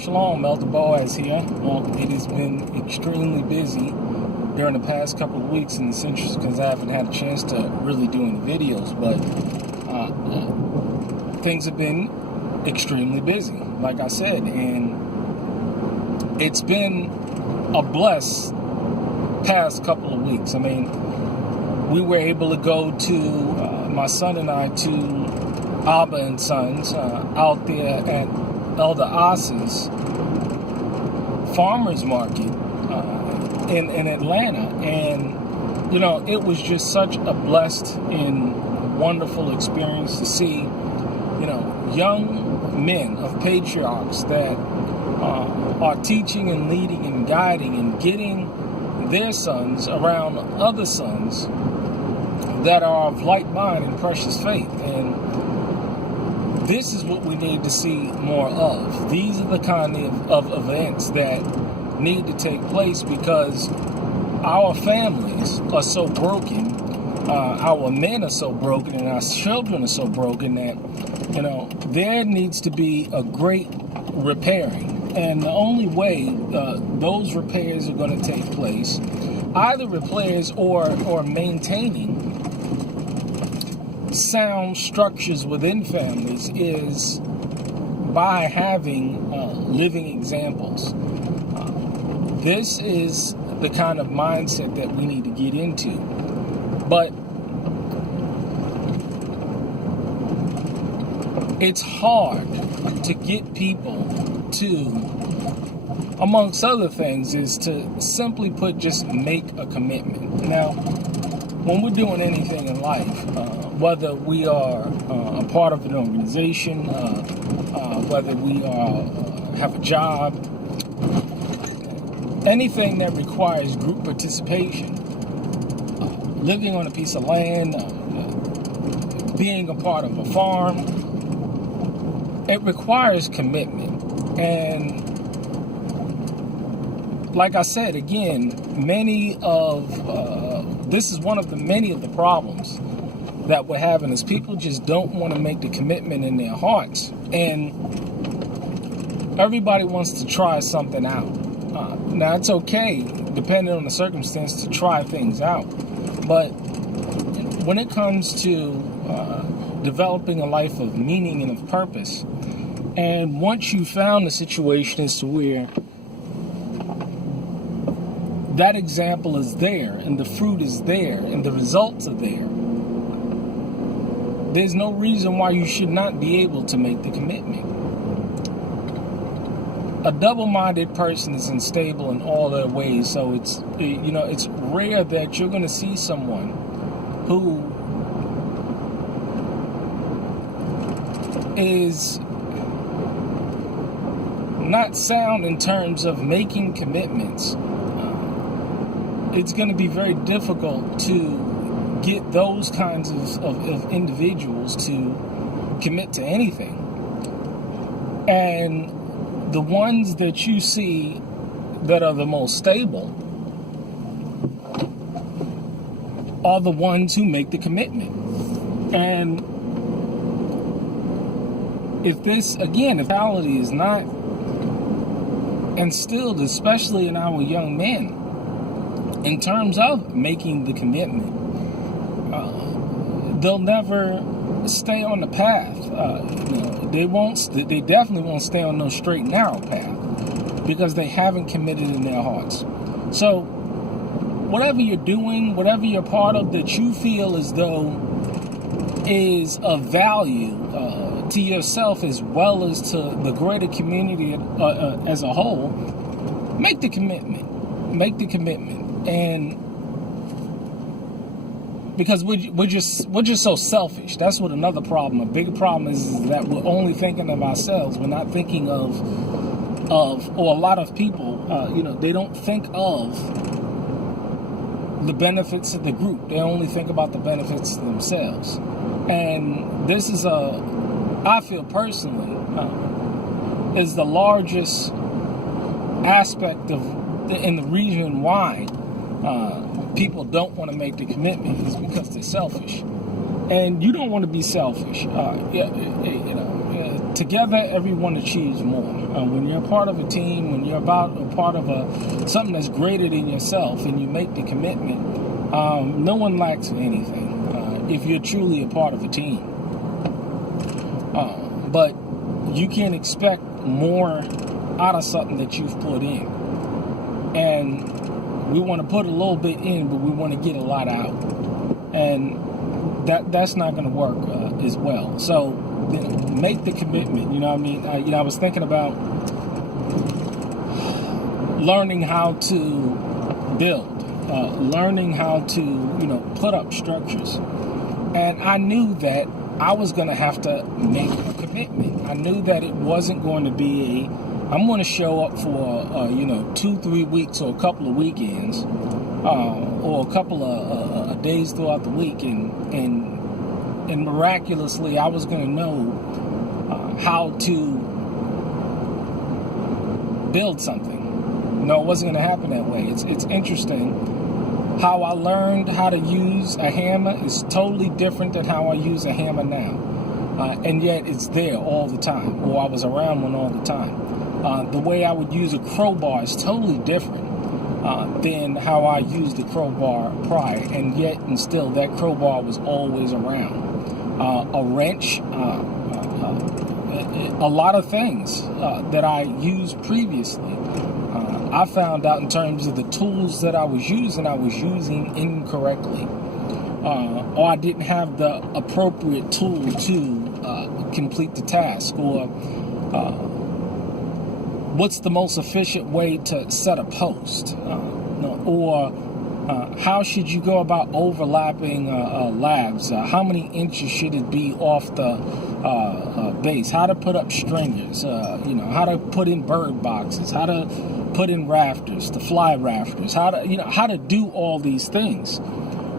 Shalom, Elder Boaz here. Well, it has been extremely busy during the past couple of weeks, and it's interesting because I haven't had a chance to really do any videos, but things have been extremely busy, like I said, and it's been a blessed past couple of weeks. I mean, we were able to go to, my son and I, to Abba and Sons out there at Elder Oss's farmers market in Atlanta, and it was just such a blessed and wonderful experience to see young men of patriarchs that are teaching and leading and guiding and getting their sons around other sons that are of like mind and precious faith. And this is what we need to see more of. These are the kind of events that need to take place because our families are so broken, our men are so broken, and our children are so broken that, there needs to be a great repairing. And the only way those repairs are going to take place, either repairs or maintaining sound structures within families, is by having living examples. This is the kind of mindset that we need to get into. But it's hard to get people to, amongst other things, is to simply put, just make a commitment. Now, when we're doing anything in life, whether we are a part of an organization, whether we have a job, anything that requires group participation, living on a piece of land, being a part of a farm, it requires commitment. And like I said, again, this is one of the many of the problems that we're having, is people just don't want to make the commitment in their hearts. And everybody wants to try something out. Now, it's okay, depending on the circumstance, to try things out. But when it comes to developing a life of meaning and of purpose, and once you found the situation as to where that example is there, and the fruit is there, and the results are there, there's no reason why you should not be able to make the commitment. A double-minded person is unstable in all their ways, so it's rare that you're going to see someone who is not sound in terms of making commitments. It's going to be very difficult to get those kinds of individuals to commit to anything. And the ones that you see that are the most stable are the ones who make the commitment. And if this, again, if reality is not instilled, especially in our young men, in terms of making the commitment, they'll never stay on the path. They definitely won't stay on no straight and narrow path because they haven't committed in their hearts. So whatever you're doing, whatever you're part of that you feel as though is of value to yourself as well as to the greater community as a whole, make the commitment. Make the commitment. And because we're just so selfish. That's what another problem, a bigger problem is that we're only thinking of ourselves. We're not thinking of or a lot of people, they don't think of the benefits of the group. They only think about the benefits of themselves. And this is I feel personally, is the largest aspect in the reason why people don't want to make the commitment, is because they're selfish. And you don't want to be selfish. together, everyone achieves more. When you're a part of a team, when you're a part of something that's greater than yourself, and you make the commitment, no one lacks anything if you're truly a part of a team. But you can't expect more out of something that you've put in. And we want to put a little bit in, but we want to get a lot out. And that's not going to work as well. So make the commitment. You know what I mean? I was thinking about learning how to build, learning how to, put up structures. And I knew that I was going to have to make a commitment. I knew that it wasn't going to be I'm going to show up for, 2-3 weeks or a couple of weekends, or a couple of days throughout the week, and miraculously I was going to know how to build something. No, it wasn't going to happen that way. It's interesting. How I learned how to use a hammer is totally different than how I use a hammer now. And yet it's there all the time, or I was around one all the time. The way I would use a crowbar is totally different than how I used the crowbar prior, and yet and still that crowbar was always around. A wrench, a lot of things that I used previously. I found out in terms of the tools that I was using incorrectly. Or I didn't have the appropriate tool to complete the task, or what's the most efficient way to set a post, or how should you go about overlapping labs? How many inches should it be off the base? How to put up stringers? How to put in bird boxes? How to put in rafters, to fly rafters? How to do all these things?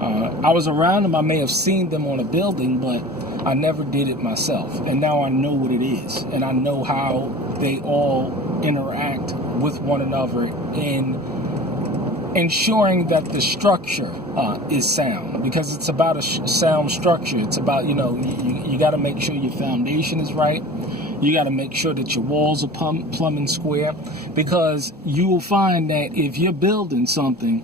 I was around them. I may have seen them on a building, but I never did it myself. And now I know what it is, and I know how they all interact with one another in ensuring that the structure is sound, because it's about a sound structure. It's about, you got to make sure your foundation is right. You got to make sure that your walls are plumb and square, because you will find that if you're building something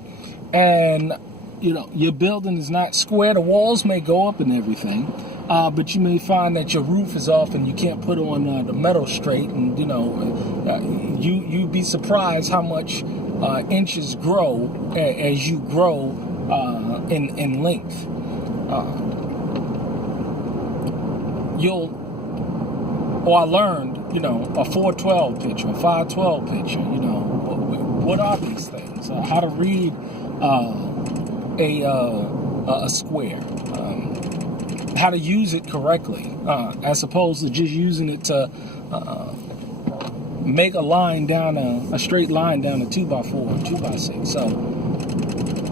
and your building is not square, the walls may go up and everything, but you may find that your roof is off and you can't put on the metal straight, and you'd be surprised how much inches grow as you grow in length. I learned, a 412 pitch or a 512 pitch, what are these things? How to read a square, how to use it correctly, as opposed to just using it to make a line down a straight line down a 2x4 or 2x6. So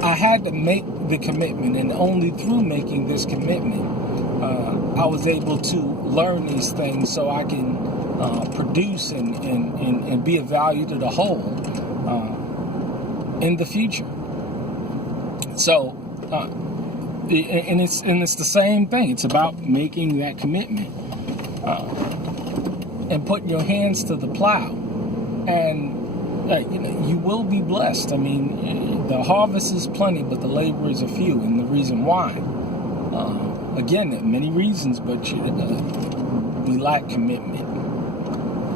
I had to make the commitment, and only through making this commitment, I was able to learn these things so I can produce and be of value to the whole in the future. So, and it's the same thing. It's about making that commitment and putting your hands to the plow, and you will be blessed. I mean, the harvest is plenty, but the laborers are few, and the reason why, again, there are many reasons, but we lack commitment.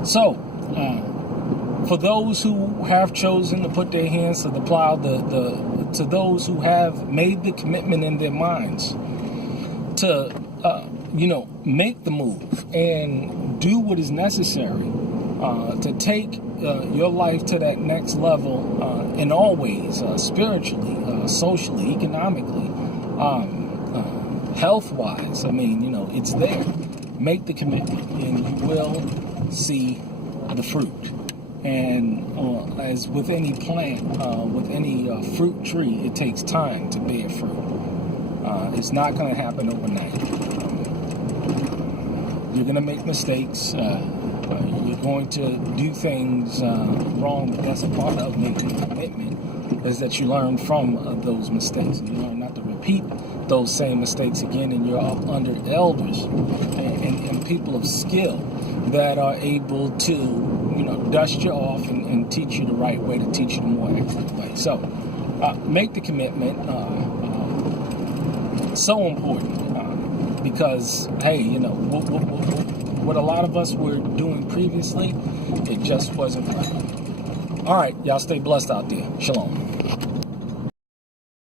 So, for those who have chosen to put their hands to the plow, to those who have made the commitment in their minds to, make the move and do what is necessary to take your life to that next level in all ways, spiritually, socially, economically, health-wise. I mean, it's there. Make the commitment, and you will see the fruit. And as with any plant, with any fruit tree, it takes time to bear fruit. It's not going to happen overnight. You're going to make mistakes. You're going to do things wrong, but that's a part of making a commitment, is that you learn from those mistakes. And you learn not to repeat those same mistakes again, and you're up under elders and people of skill that are able to, dust you off and teach you the right way, to teach you the more excellent way. So make the commitment. So important because, hey, what a lot of us were doing previously, it just wasn't right. All right, y'all stay blessed out there. Shalom.